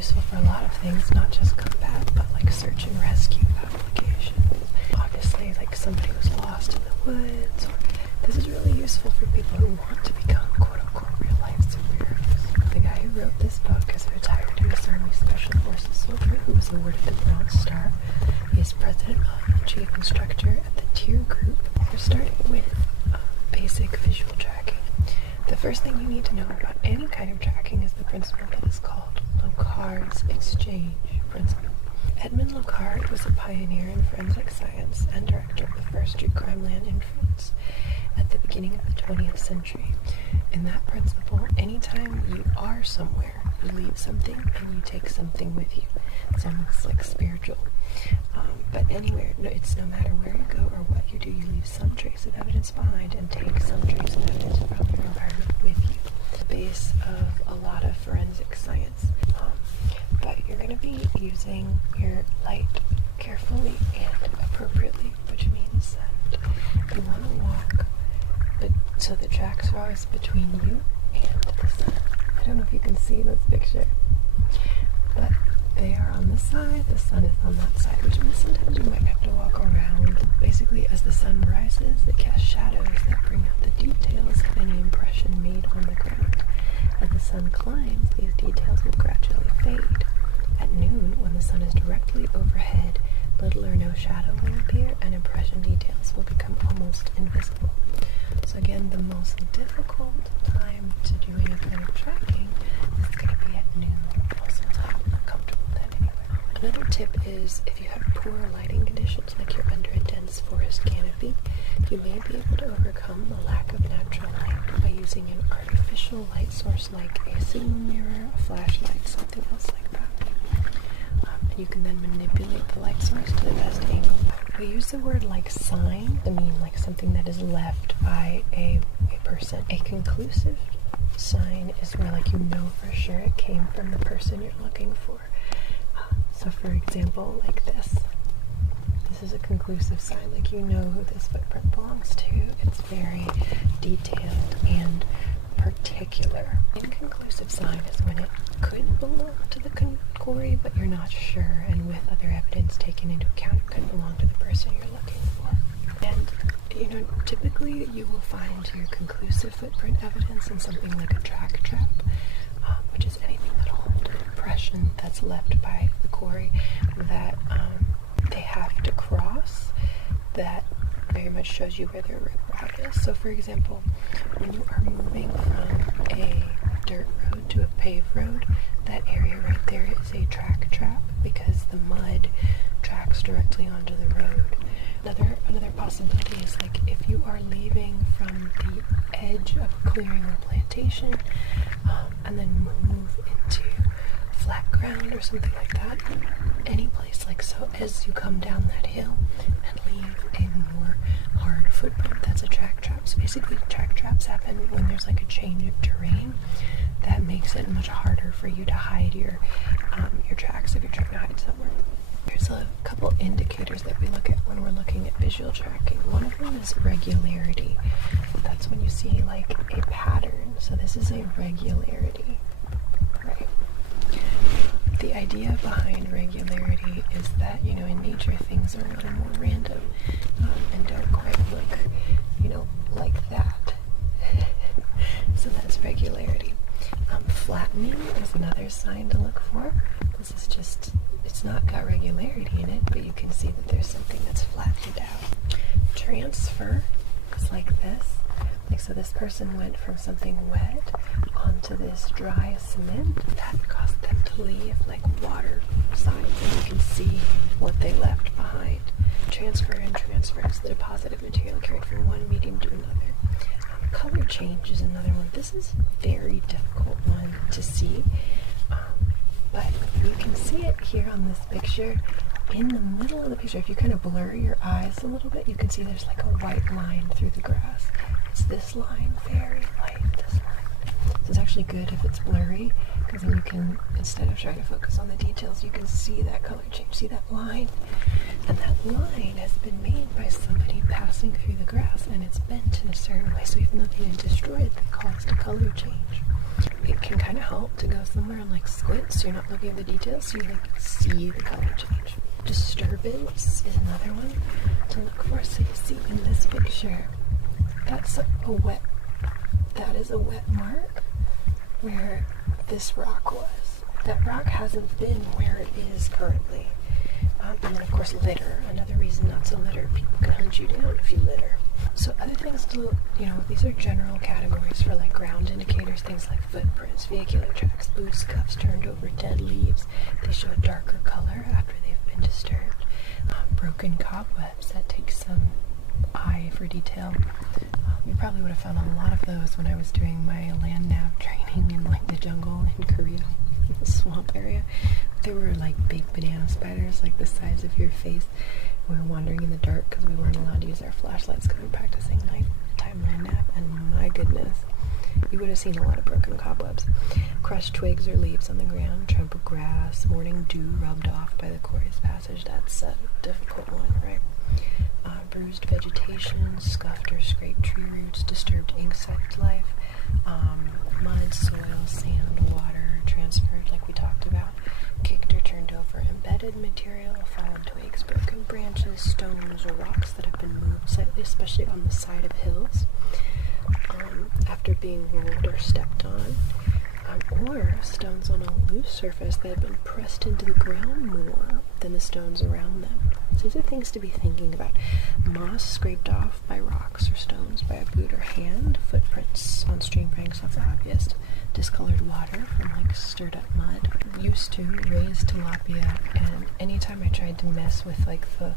useful for a lot of things, not just combat, but like search and rescue applications. Obviously, like somebody was lost in the woods, or this is really useful for people who want to become quote-unquote real-life superheroes. The guy who wrote this book is a retired U.S. Army Special Forces soldier who was awarded the Bronze Star. He is president and chief instructor at the Tier Group. We're starting with basic visual tracking. The first thing you need to know about any kind of tracking is the principle that is called Locard's exchange principle. Edmond Locard was a pioneer in forensic science and director of the first street crime land in France at the beginning of the 20th century. In that principle, anytime you are somewhere, you leave something and you take something with you. It's almost like spiritual. But anywhere, it's no matter where you go or what you do, you leave some trace of evidence behind and take some trace of evidence from your environment with you. The base of a lot of forensic science. But you're going to be using your light carefully and appropriately, which means that you want to walk so the tracks rise between you and the sun. I don't know if you can see this picture, but they are on this side, the sun is on that side, which means sometimes you might have to walk around. Basically, as the sun rises, it casts shadows that bring out the details of any impression made on the ground. As the sun climbs, these details will gradually fade. At noon, when the sun is directly overhead, little or no shadow will appear, and impression details will become almost invisible. So again, the most difficult time to do any kind of tracking is going to be at noon. Most of the time, I'm not comfortable with that anyway. Another tip is if you have poor lighting conditions, like you're under a dense forest canopy, you may be able to overcome the lack of natural light by using an artificial light source like a cinema mirror, a flashlight, something else like that. You can then manipulate the light source to the best angle. We use the word like sign to mean like something that is left by a person. A conclusive sign is where like you know for sure it came from the person you're looking for. So for example, like this. This is a conclusive sign, like you know who this footprint belongs to. It's very detailed and particular. Inconclusive sign is when it could belong to the quarry, but you're not sure, and with other evidence taken into account, it could belong to the person you're looking for. And, typically you will find your conclusive footprint evidence in something like a track trap, which is anything that holds an impression that's left by the quarry that they have to cross, that very much shows you where their route is. So for example, when you are moving from a dirt road to a paved road, that area right there is a track trap because the mud tracks directly onto the road. Another possibility is like if you are leaving from the edge of a clearing or plantation and then move into flat ground or something like that, any place like so, as you come down that hill and leave a more hard footprint, that's a track trap. So basically track traps happen when there's like a change of terrain that makes it much harder for you to hide your tracks if you're trying to hide somewhere. There's a couple indicators that we look at when we're looking at visual tracking. One of them is regularity. That's when you see like a pattern. So this is a regularity, right? The idea behind regularity is that, in nature things are a little more random and don't quite look, like that. So that's regularity. Flattening is another sign to look for. This is just, it's not got regularity in it, but you can see that there's something that's flattened out. Transfer is like this. So this person went from something wet onto this dry cement. That caused them to leave like water signs, and you can see what they left behind. Transfer and transference, the deposit of material carried from one medium to another. Color change is another one. This is a very difficult one to see, but you can see it here on this picture. In the middle of the picture, if you kind of blur your eyes a little bit, you can see there's like a white line through the grass. It's this line, very light, this line. So it's actually good if it's blurry, because then you can, instead of trying to focus on the details, you can see that color change. See that line? And that line has been made by somebody passing through the grass, and it's bent in a certain way, so even though they didn't destroy it, they caused a color change. it can kind of help to go somewhere and like squint so you're not looking at the details, so you like see the color change. Disturbance is another one to look for. So you see in this picture, that is a wet mark where this rock was. That rock hasn't been where it is currently. And then of course litter, another reason not to litter. People can hunt you down if you litter. So other things to, these are general categories for like ground indicators, things like footprints, vehicular tracks, boot scuffs, turned over dead leaves. They show a darker color after they've been disturbed. Broken cobwebs, that takes some eye for detail. You probably would have found a lot of those when I was doing my land nav training in like the jungle in Korea, the swamp area. They were like big banana spiders, like the size of your face. We were wandering in the dark because we weren't allowed to use our flashlights because we were practicing nighttime land nav, and my goodness, you would have seen a lot of broken cobwebs. Crushed twigs or leaves on the ground, trampled grass, morning dew rubbed off by the quarry's passage. That's a difficult one, right? Bruised vegetation, scuffed or scraped tree roots, disturbed insect life, mud, soil, sand, water transferred like we talked about, kicked or turned over embedded material, fallen twigs, broken branches, stones or rocks that have been moved slightly, especially on the side of hills, after being rolled or stepped on, or stones on a loose surface that have been pressed into the ground more than the stones around them. So these are things to be thinking about. Moss scraped off by rocks or stones by a boot or hand, footprints on stream banks, that's obvious. Discolored water from like stirred up mud. Used to raise tilapia, and anytime I tried to mess with like the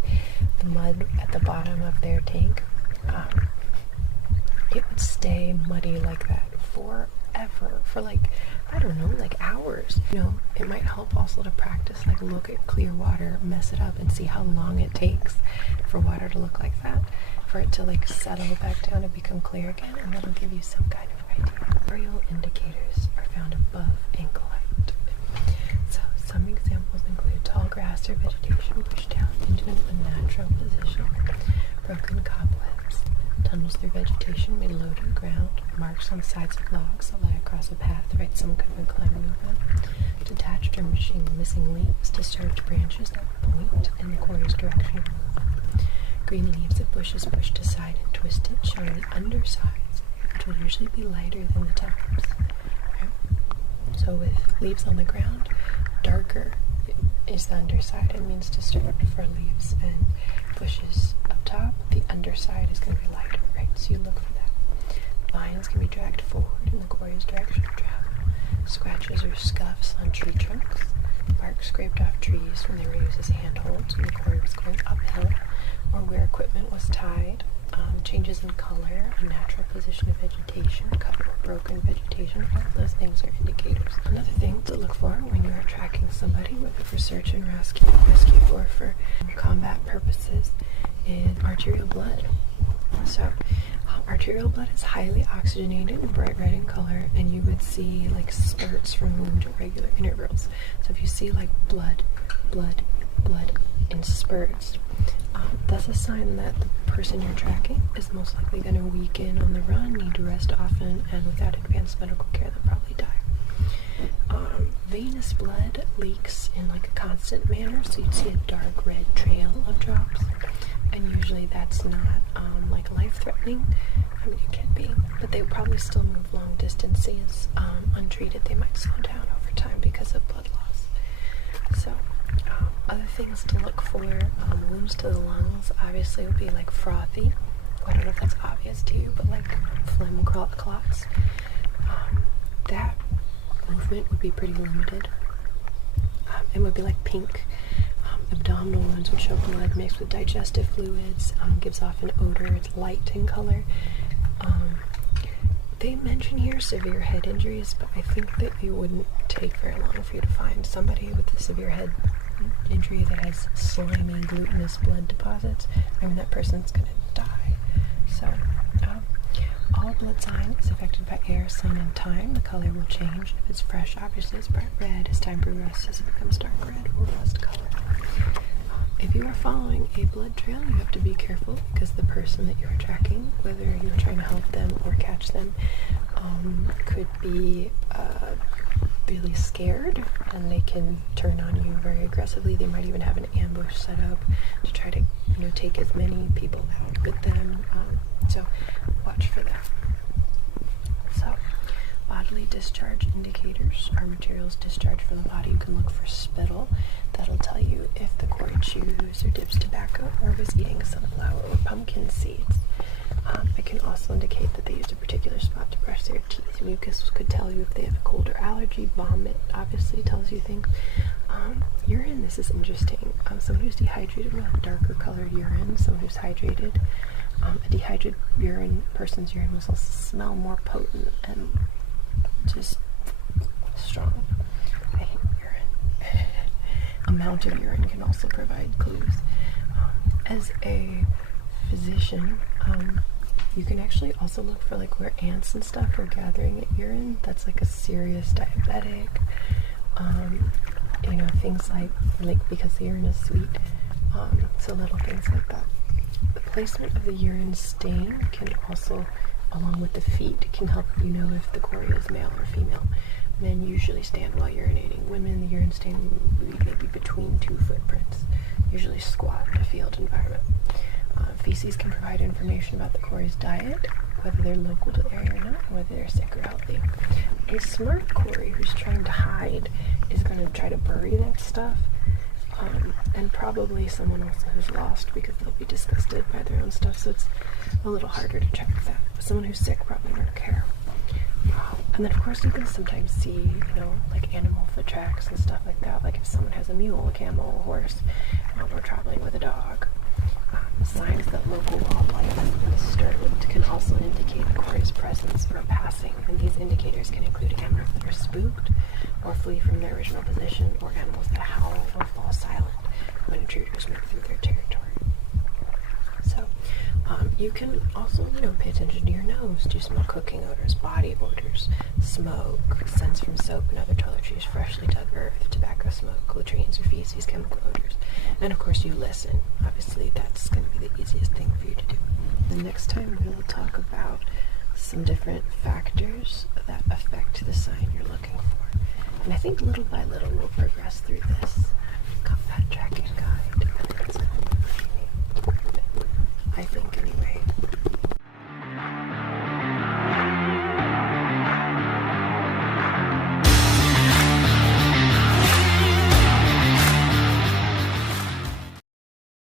mud at the bottom of their tank, it would stay muddy like that forever, for like, I don't know, like hours. It might help also to practice, like look at clear water, mess it up, and see how long it takes for water to look like that, for it to like settle back down and become clear again, and that'll give you some kind of idea. Braille indicators are found above ankle height. So some examples include tall grass or vegetation pushed down into an unnatural position, broken cobwebs, tunnels through vegetation made low to the ground, marks on sides of logs that lie across a path, right? Someone could have been climbing over them. Detached or missing leaves, disturbed branches that point in the quarry's direction. Green leaves of bushes pushed aside and twisted, showing the undersides, which will usually be lighter than the tops. Right? So with leaves on the ground, darker is the underside. It means disturbed. For leaves and bushes up top, the underside is going to be lighter, right? So you look for that. Vines can be dragged forward in the quarry's direction of travel. Scratches or scuffs on tree trunks. Bark scraped off trees when they were used as handholds when the quarry was going uphill, or where equipment was tied. Changes in color, unnatural position of vegetation, cut or broken vegetation, all of those things are indicators. Another thing to look for when you are tracking somebody, whether for search and rescue or for combat purposes, is arterial blood. So arterial blood is highly oxygenated and bright red in color, and you would see like spurts from the wound at regular intervals. So if you see like blood in spurts, that's a sign that the person you're tracking is most likely going to weaken on the run, need to rest often, and without advanced medical care, they'll probably die. Venous blood leaks in like a constant manner, so you'd see a dark red trail of drops, and usually that's not like life-threatening. I mean, it can be, but they probably still move long distances. Untreated, they might slow down over time because of blood loss. So other things to look for, wounds to the lungs obviously would be like frothy. I don't know if that's obvious to you, but like phlegm clots. That movement would be pretty limited. It would be like pink. Abdominal wounds would show blood mixed with digestive fluids, gives off an odor, it's light in color. They mention here severe head injuries, but I think that it wouldn't take very long for you to find somebody with a severe head injury that has slimy, glutinous blood deposits. I mean, that person's going to die. So, all blood sign is affected by air, sun, and time. The color will change. If it's fresh, obviously it's bright red. As time progresses, it becomes dark red or rust color. if you are following a blood trail, you have to be careful because the person that you are tracking, whether you're trying to help them or catch them, could be really scared, and they can turn on you very aggressively. They might even have an ambush set up to try to, take as many people out with them. So watch for that. So, bodily discharge indicators are materials discharged from the body. You can look for spittle. That'll tell you if the quarry chews or dips tobacco or was eating sunflower or pumpkin seeds. It can also indicate that they used a particular spot to brush their teeth. Mucus could tell you if they have a cold or allergy. Vomit obviously tells you things. Urine, this is interesting. Someone who's dehydrated will have darker colored urine. Someone who's hydrated, a dehydrated person's urine will also smell more potent and just strong. I hate urine. Amount of urine can also provide clues. As a physician, you can actually also look for where ants and stuff are gathering at urine. That's a serious diabetic. Things like because the urine is sweet. So little things like that. The placement of the urine stain can also, along with the feet, can help you know if the quarry is male or female. Men usually stand while urinating. Women, the urine stain will be maybe between 2 footprints, usually squat in a field environment. Feces can provide information about the quarry's diet, whether they're local to the area or not, or whether they're sick or healthy. A smart quarry who's trying to hide is going to try to bury that stuff, and probably someone else who's lost because they'll be disgusted by their own stuff, so it's a little harder to track that. But someone who's sick probably won't care. And then of course you can sometimes see, animal foot tracks and stuff like that, like if someone has a mule, a camel, a horse, or traveling with a dog. Signs that local wildlife is disturbed can also indicate the quarry's presence or passing, and these indicators can include animals that are spooked or flee from their original position, or animals that howl or fall silent when intruders move through their territory. So, you can also, pay attention to your nose. Do you smell cooking odors, body odors, smoke, scents from soap and other toiletries, freshly dug earth, tobacco smoke, latrines or feces, chemical odors? And of course you listen. Obviously that's going to be the easiest thing for you to do. The next time we will talk about some different factors that affect the sign you're looking for. And I think little by little we'll progress through this combat tracking guide.